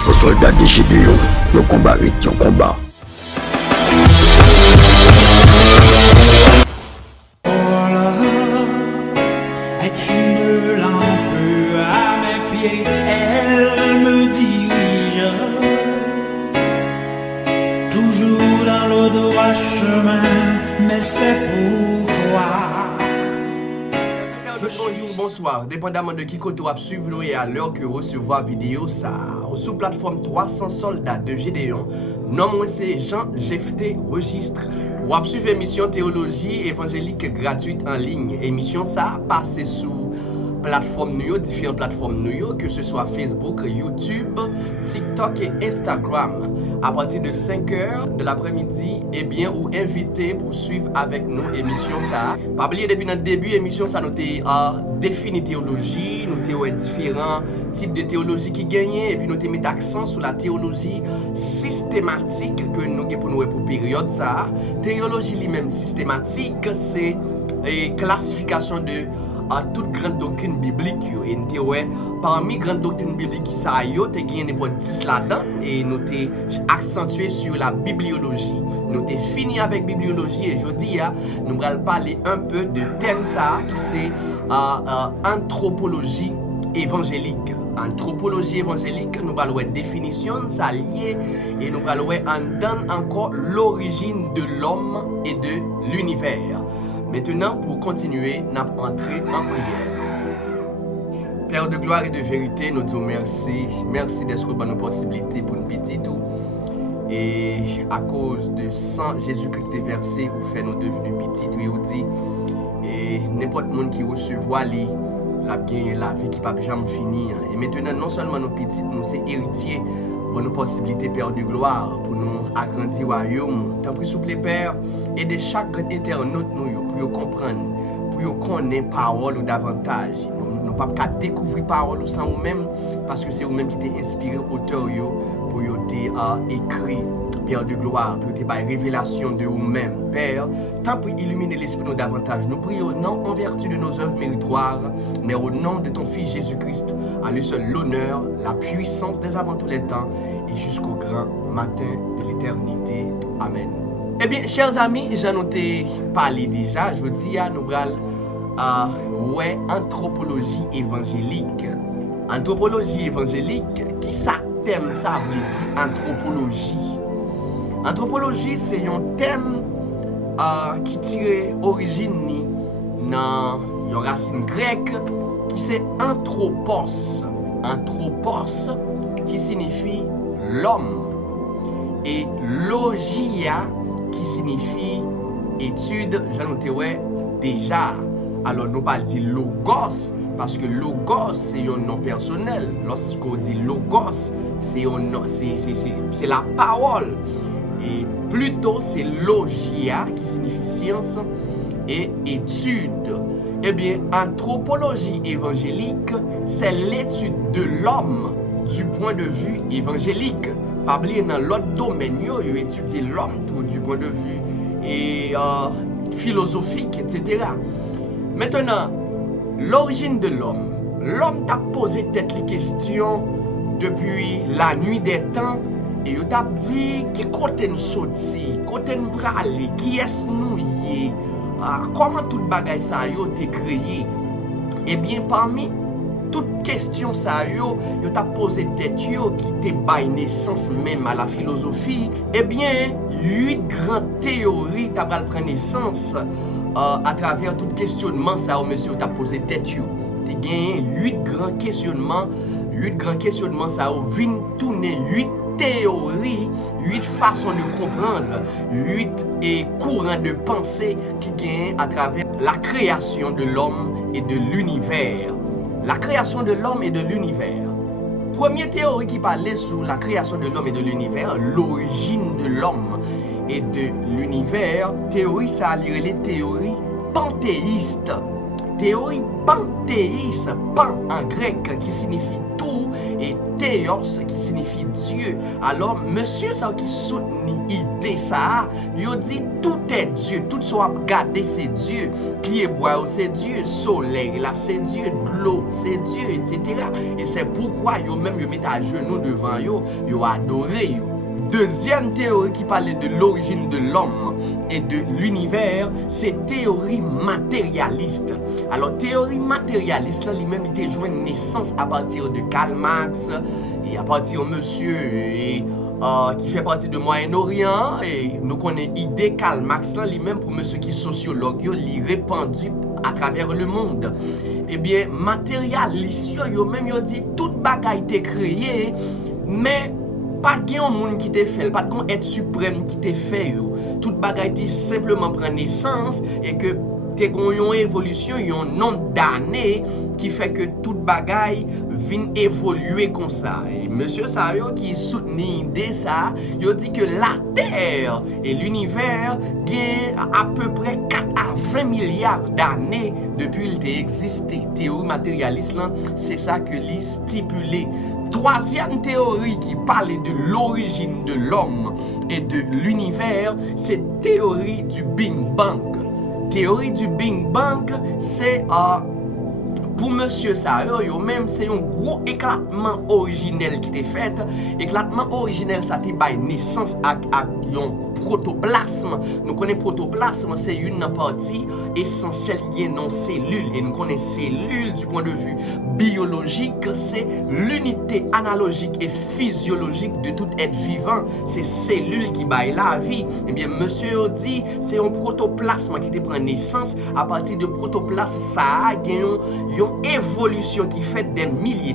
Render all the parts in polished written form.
300 soldats de Gédéon, yo combat avec yon combat. Est une lampe à mes pieds, elle me dirige toujours dans le droit chemin, mais c'est pourquoi. Bonjour, bonsoir, dépendamment de qui côté vous suivre et à l'heure que recevoir vidéo ça sous plateforme 300 soldats de Gédéon. Non, moi c'est Jean-Jephté Registre. Ou suivre émission théologie évangélique gratuite en ligne. Émission ça passe sous plateforme nous, différentes plateformes nous, que ce soit Facebook, YouTube, TikTok et Instagram. À partir de 5h de l'après-midi, eh bien, ou invité pour suivre avec nous émission ça. Pas oublier depuis notre début, émission ça nous défini théologie, nous avons différents types de théologie qui gagnent, et puis nous mis accent sur la théologie systématique que nous avons pour nous pour période ça. Théologie lui-même systématique, c'est classification de toute grande doctrine biblique et nous parmi grande doctrine biblique qui ça yo te gagné pour 10 là-dedans et nous t'ai accentué sur la bibliologie. Nous t'ai fini avec bibliologie et jeudi nous allons parler un peu de thème ça qui c'est anthropologie évangélique. Anthropologie évangélique, nous allons voir définition ça lié et nous allons voir encore l'origine de l'homme et de l'univers. Maintenant, pour continuer, nous allons entrer en prière. Père de gloire et de vérité, nous disons merci. Merci d'être dans nos possibilités pour nous petit tout. Et à cause de sang Jésus-Christ est versé, vous faites nous devenir petits tout et vous dit. Et n'importe monde qui recevra la vie qui ne peut jamais finir. Et maintenant, non seulement nos petits, nous sommes héritiers pour nos possibilités, Père de gloire, pour nous agrandir au royaume. Tant pis, s'il vous plaît, Père, et de chaque internaute, nous, pour comprendre, pour connaître parole ou davantage. Nous ne pouvons pas découvrir parole sans nous-mêmes, parce que c'est vous-même qui t'es inspiré, auteur, pour écrire, Père de gloire, pour te faire révélation de vous-même. Père, tant pour illuminer l'esprit nous davantage, nous prions non en vertu de nos œuvres méritoires, mais au nom de ton Fils Jésus-Christ, à lui seul l'honneur, la puissance dès avant tous les temps et jusqu'au grand matin de l'éternité. Amen. Eh bien, chers amis, j'en ai parlé déjà. Je vous dis, nous allons ouais, anthropologie évangélique. Anthropologie évangélique, qui ça thème ça veut dire anthropologie? Anthropologie, c'est un thème qui tire origine dans une racine grecque qui c'est anthropos. Anthropos qui signifie l'homme. Et logia qui signifie étude, j'en ai déjà. Alors nous parlons de logos parce que logos c'est un nom personnel. Lorsqu'on dit logos, c'est la parole. Et plutôt c'est logia qui signifie science et étude. Eh bien, anthropologie évangélique, c'est l'étude de l'homme du point de vue évangélique. Pas oublier dans l'autre domaine, il étudie l'homme du point de vue et, philosophique, etc. Maintenant, l'origine de l'homme. L'homme t'a posé peut-être les questions depuis la nuit des temps et il t'a dit qui côté nous sorti, côté nous praler, qui est-ce nous y comment tout bagaille ça yo t'est créé. Eh bien, parmi toute question ça yo t'a posé tête yo qui te bail naissance même à la philosophie. Eh bien, 8 grandes théories t'a prendre naissance à travers tout questionnement ça monsieur t'a posé tête yo. T'es gagné 8 grands questionnements ça vient tourner 8 théories, 8 façons de comprendre, 8 courants de pensée qui gagnent à travers la création de l'homme et de l'univers. La création de l'homme et de l'univers. Première théorie qui parlait sur la création de l'homme et de l'univers, l'origine de l'homme et de l'univers, théorie ça lirait les théories panthéistes. Théorie panthéiste, pan en grec qui signifie tout et théos qui signifie Dieu. Alors, monsieur ça qui soutient l'idée ça, il dit tout est Dieu, tout ce qu'on a regardé c'est Dieu, pied bois c'est Dieu, soleil là c'est Dieu, l'eau c'est Dieu, etc. Et c'est pourquoi yo même yo met à genoux devant yo adoré yo. Deuxième théorie qui parlait de l'origine de l'homme et de l'univers, c'est théorie matérialiste. Alors, théorie matérialiste, là, lui-même, il était joué une naissance à partir de Karl Marx, et à partir de monsieur qui fait partie de Moyen-Orient, et nous connaissons l'idée Karl Marx, là, lui-même, pour monsieur qui est sociologue, il est répandu à travers le monde. Eh bien, matérialiste, lui-même, il dit toute bagaille était créée, mais pas de monde qui t'a fait, pas de être suprême qui t'a fait. Toute bagaille était simplement prendre naissance et que t'es une évolution, un nombre d'années qui fait que toute bagaille vient évoluer comme ça. Et monsieur Sayo qui soutient l'idée ça, il dit que la Terre et l'univers ont à peu près 4 à 20 milliards d'années depuis qu'il existé. Théorie matérialiste, c'est ça que l'il stipulé. Troisième théorie qui parle de l'origine de l'homme et de l'univers, c'est théorie du Big Bang. Théorie du Big Bang, c'est pour monsieur Sayo, même c'est un gros éclatement originel qui était fait. Éclatement originel, ça te bail naissance à un protoplasme. Nous connaissons protoplasme, c'est une partie essentielle qui est dans cellule. Et nous connaissons cellule du point de vue biologique, c'est l'unité analogique et physiologique de tout être vivant. C'est cellule qui baille la vie. Eh bien, monsieur dit, c'est un protoplasme qui te prend naissance. À partir de protoplasme, ça a une évolution qui fait des milliers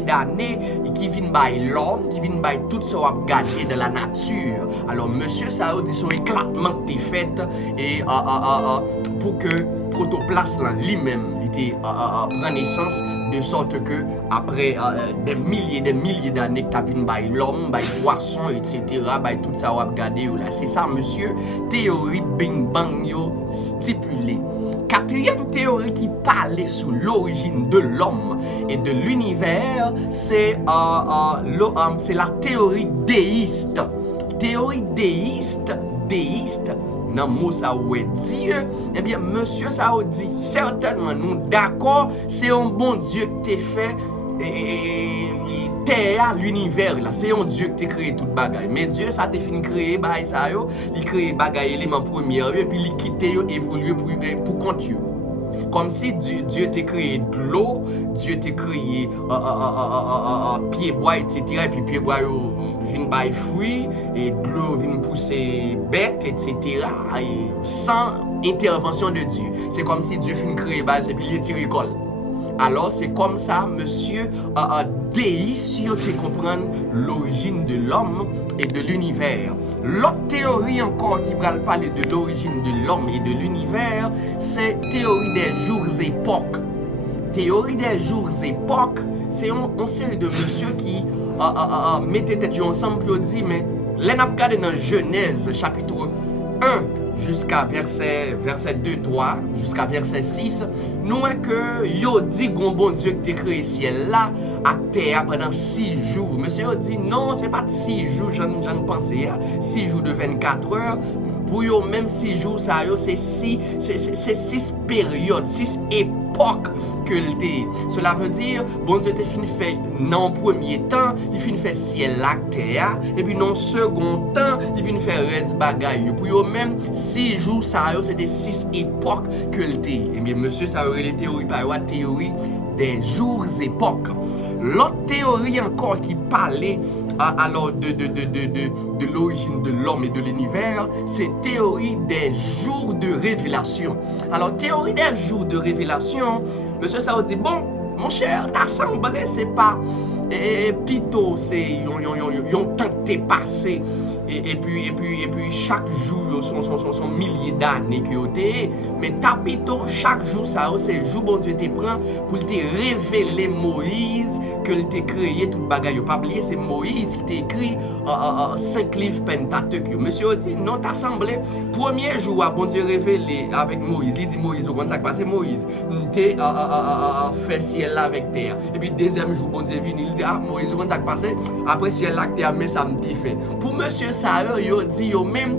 d'années et qui vient bailler l'homme, qui vient bailler tout ce qu'on a gardé de la nature. Alors, monsieur, ça a dit son éclatement qui est fait et pour que protoplasme lui-même prend naissance de sorte que après des milliers d'années que tu as vu l'homme, le poisson, etc., tout ça on a regardé là. C'est ça, monsieur, théorie de Big Bang stipulée. Quatrième théorie qui parlait sur l'origine de l'homme et de l'univers, c'est la théorie déiste. Théorie déiste, dans le mot ça ou est Dieu, eh bien, monsieur ça ou dit, certainement, nous d'accord, c'est un bon Dieu qui t'a fait terre, l'univers, là, c'est un Dieu qui t'a créé toute bagaille. Mais Dieu, ça t'a fini créer, ça yo, il crée bagaille élément premier, et puis il quitte, évoluer pour continuer. Comme si Dieu t'a créé de l'eau, Dieu t'a créé pied bois, etc. Et puis pied bois vient bailler fruits, et de l'eau vient pousser bête, etc. Et sans intervention de Dieu. C'est comme si Dieu finit créer base et puis il tire école. Alors c'est comme ça, monsieur, déiste, tu comprends l'origine de l'homme et de l'univers. L'autre théorie encore qui va parler de l'origine de l'homme et de l'univers, c'est théorie des jours-époques. Théorie des jours-époques, c'est une série de monsieur qui mettent tête ensemble et dit, mais les n'a regardé dans Genèse chapitre 1 jusqu'à verset 2, 3, jusqu'à verset 6, nous voyons que yo dit gon bon Dieu qui t'a créé ciel là à terre pendant 6 jours. Monsieur dit non, c'est pas 6 jours, j'en pensais, 6 jours de 24 heures. Pour eux, même 6 jours, c'est 6 périodes, 6 époques que l'était. Cela veut dire, bon Dieu t'a fini fait dans le premier temps, il finit fait ciel la terre, et puis dans le second temps, il finit faire reste bagaille. Pour eux, même 6 jours, c'est des 6 époques que l'était. Et bien, monsieur, ça aurait les théories, par la théorie des jours époques. L'autre théorie encore qui parlait alors de l'origine de l'homme et de l'univers, c'est théorie des jours de révélation. Alors, théorie des jours de révélation, monsieur Sao dit, bon, mon cher, t'assemblée, c'est pas plutôt, c'est yon temps que t'es passé. Et puis chaque jour, son milliers d'années que t'es. Mais tapito, chaque jour, ça, c'est jour bon Dieu te prend pour te révéler Moïse que t'a créé toute bagaille. Pas oublier, c'est Moïse qui t'a écrit 5 livres Pentateuque. Monsieur dit, non, t'assemblée, premier jour, bon Dieu révélé avec Moïse. Il dit Moïse, au contraire, c'est Moïse. te fait ciel là avec terre. Et puis deuxième jour, bon Dieu vient, il dit, ah Moïse, comment ça passé? Après ciel là, terre, mais ça me fait. Pour monsieur Sarah, il dit, yo même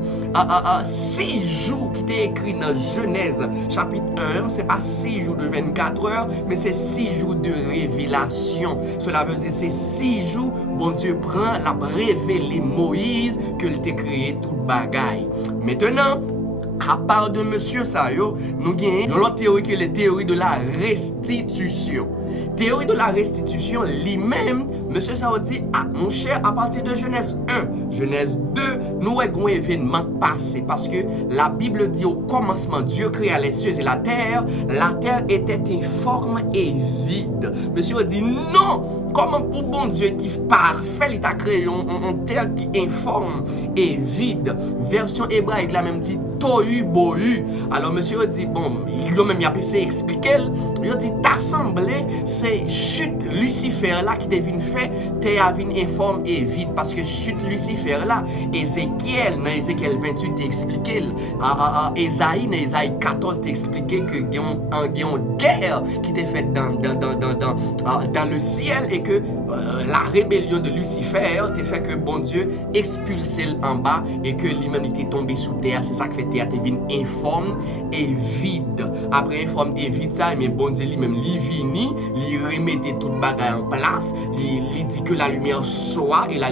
6 jours qui t'est écrit dans Genèse, chapitre 1, c'est pas 6 jours de 24 heures, mais c'est 6 jours de révélation. Cela veut dire c'est 6 jours, bon Dieu prend, la révélé Moïse, que il t'a créé toute bagaille. Maintenant, à part de monsieur Sayo, nous avons l'autre théorie qui est la théorie de la restitution. Théorie de la restitution, lui-même, monsieur Sayo dit, ah mon cher, à partir de Genèse 1, Genèse 2, nous avons un événement passé. Parce que la Bible dit au commencement, Dieu créa les cieux et la terre était informe et vide. Monsieur dit non! Comment pour bon Dieu qui est parfait, il t'a créé une terre qui est informe et vide. Version hébraïque, la même dit tohu bohu. Alors monsieur dit, bon, il a même essayé d'expliquer. Il a dit, t'assemblée, c'est chute Lucifer là qui devine fait, terre informe et vide. Parce que chute Lucifer là, Ézéchiel, dans Ézéchiel 28, t'expliqué. Ésaïe, dans Ésaïe 14, t'expliqué que il y a une guerre qui était faite dans le ciel. Et que la rébellion de Lucifer te fait que bon Dieu expulse en bas et que l'humanité est tombée sous terre. C'est ça qui fait terre devine informe et vide. Après informe et vide ça, mais bon Dieu lui-même lui vini, lui remettait toute bagaille en place, lui dit que la lumière soit et la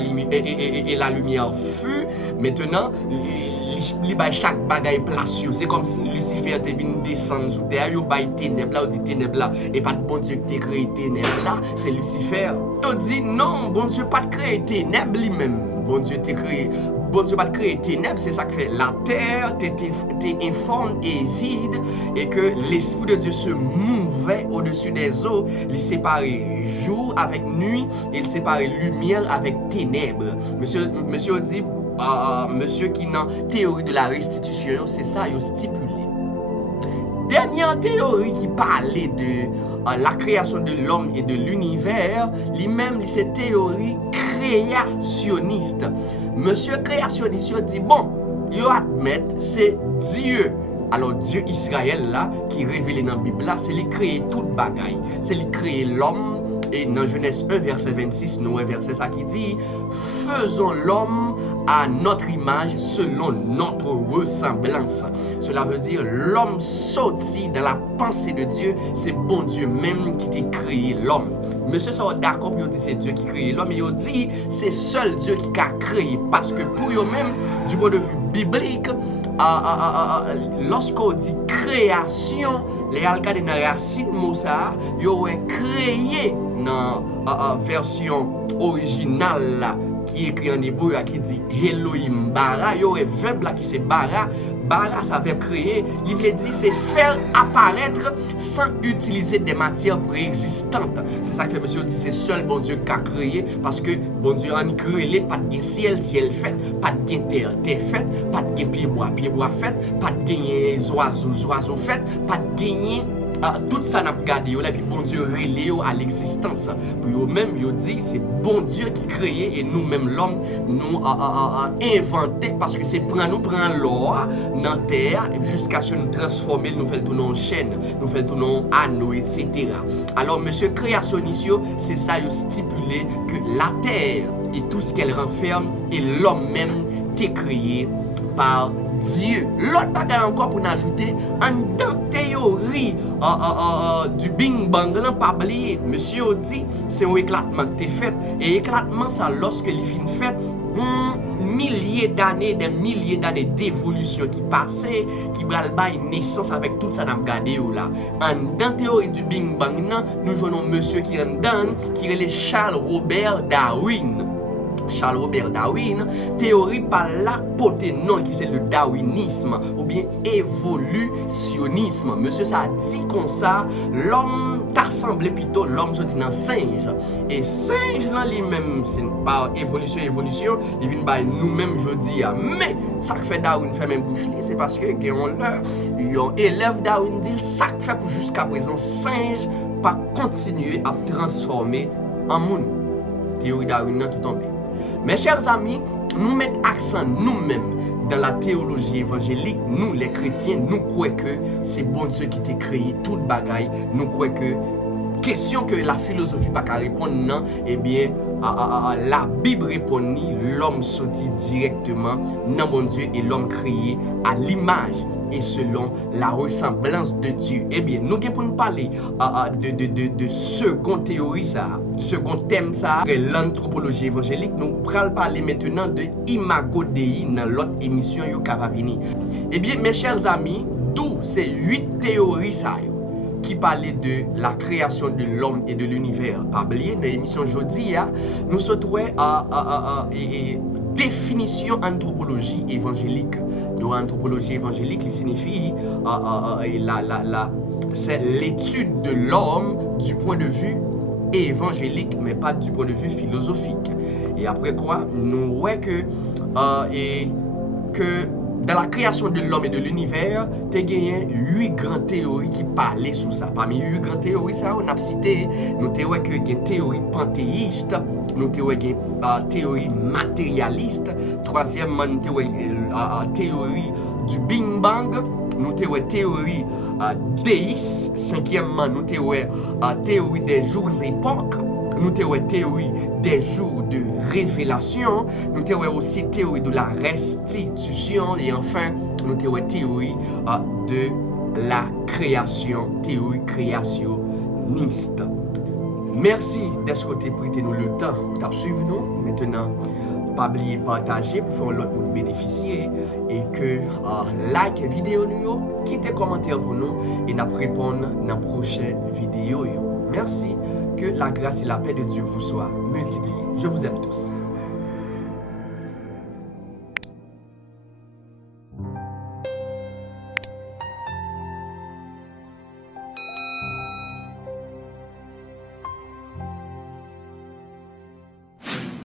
lumière fut. Maintenant, chaque bagaille place. C'est comme si Lucifer te venu descendre sous terre, il bail ténèbres là, ou dit ténèbres là, et pas de bon Dieu qui t'a créé ténèbres là, c'est Lucifer. Tu dis non, bon Dieu pas de créer ténèbres lui-même. Bon Dieu t'a créé. Bon Dieu pas de créer ténèbres, c'est ça qui fait la terre, t'es informe et vide, et que l'Esprit de Dieu se mouvait au-dessus des eaux, il séparait jour avec nuit, et il séparait lumière avec ténèbres. Monsieur dit, monsieur qui n'a théorie de la restitution, c'est ça, il a stipulé. Dernière théorie qui parlait de la création de l'homme et de l'univers, lui-même, c'est théorie créationniste. Monsieur créationniste dit, bon, il admet, c'est Dieu. Alors Dieu Israël là, qui révélé dans la Bible là, c'est lui créer toute bagaille. C'est lui créer l'homme. Et dans Genèse 1, verset 26, nous avons un verset ça qui dit, faisons l'homme à notre image selon notre ressemblance. Cela veut dire l'homme sorti dans la pensée de Dieu, c'est bon Dieu même qui t'a créé l'homme. Monsieur sont d'accord, il dit c'est Dieu qui crée l'homme, et il dit c'est seul Dieu qui a créé. Parce que pour eux-mêmes, du point de vue biblique, lorsqu'on dit création, les alcades dans la racine Moussa, ils ont créé dans la version originale là, qui est écrit en hébreu qui dit Elohim bara, il y aurait verbe là qui c'est bara. Bara, ça veut créer, il veut dire c'est faire apparaître sans utiliser des matières préexistantes. C'est ça que monsieur dit, c'est seul bon Dieu qui a créé, parce que bon Dieu a créé, pas de ciel, ciel fait, pas de terre, terre fait, pas de pied bois fait, pas de oiseaux fait, pas de tout ça n'a pas gardé, et puis bon Dieu relé à l'existence. Pour eux-mêmes, ils disent c'est bon Dieu qui créé et nous-mêmes l'homme nous inventé parce que c'est pour nous prendre l'or dans la terre jusqu'à ce que nous transformer, nous faisons tourner en chaîne, nous faisons tourner en anneau, etc. Alors, monsieur créationniste, c'est ça, il stipulé que la terre et tout ce qu'elle renferme et l'homme même est créé par Dieu. L'autre bagage encore pour nous ajouter, en tant que théorie du Bing Bang, pas oublier, monsieur dit, c'est un éclatement qui est fait. Et éclatement, ça, lorsque il finit fait, des milliers d'années d'évolution qui passaient, qui bral bail naissance avec tout ça n'a regardé là. En dans théorie du Bing Bang, nous voyons monsieur qui est dedans, qui est Charles Robert Darwin. Charles Robert Darwin, théorie par l'apoténon qui c'est le darwinisme ou bien évolutionnisme. Monsieur ça dit comme ça, l'homme t'a semblé plutôt l'homme sorti dans singe. Et singe là lui-même, c'est pas évolution, il vient par nous-mêmes je dis. Mais ça que fait Darwin fait même bouche, c'est parce que un élève Darwin dit ça que fait pour jusqu'à présent singe pas continuer à transformer en monde. Théorie Darwin tout tombé. Mes chers amis, nous mettons accent nous-mêmes dans la théologie évangélique, nous les chrétiens, nous croyons que c'est bon Dieu qui t'a créé toute bagaille. Nous croyons que question que la philosophie pas qu'à répondre non, eh bien la Bible répond ni l'homme sortit directement dans mon Dieu et l'homme créé à l'image et selon la ressemblance de Dieu. Eh bien, nous pour nous parler de second théorie ça, second thème ça, l'anthropologie évangélique, nous allons parler maintenant de Imago Dei dans l'autre émission qui va venir. Eh bien, mes chers amis, d'où ces 8 théories ça qui parlait de la création de l'homme et de l'univers. Pas oublier, dans l'émission aujourd'hui, nous sommes à définition anthropologie évangélique. Donc, anthropologie évangélique, il signifie c'est l'étude de l'homme du point de vue évangélique, mais pas du point de vue philosophique. Et après quoi, nous voyons que dans la création de l'homme et de l'univers, tu as gagné 8 grandes théories qui parlaient sur ça. Parmi 8 grandes théories, ça, on a cité, nous avons une théorie panthéiste, nous avons une théorie matérialiste, troisièmement, nous avons une théorie du Big Bang, nous avons une théorie déiste, cinquièmement, nous avons une théorie des jours époques, nous avons une théorie des jours de révélation, nous avons aussi une théorie de la restitution et enfin nous avons une théorie de la création, théorie créationniste. Merci d'être prêté nous le temps de suivre nous. Maintenant, pas oublier partager pour faire l'autre pour bénéficier et que like vidéo nous, quittez commentaire pour nous et nous répondre dans la prochaine vidéo. Merci. Que la grâce et la paix de Dieu vous soient multipliées. Je vous aime tous.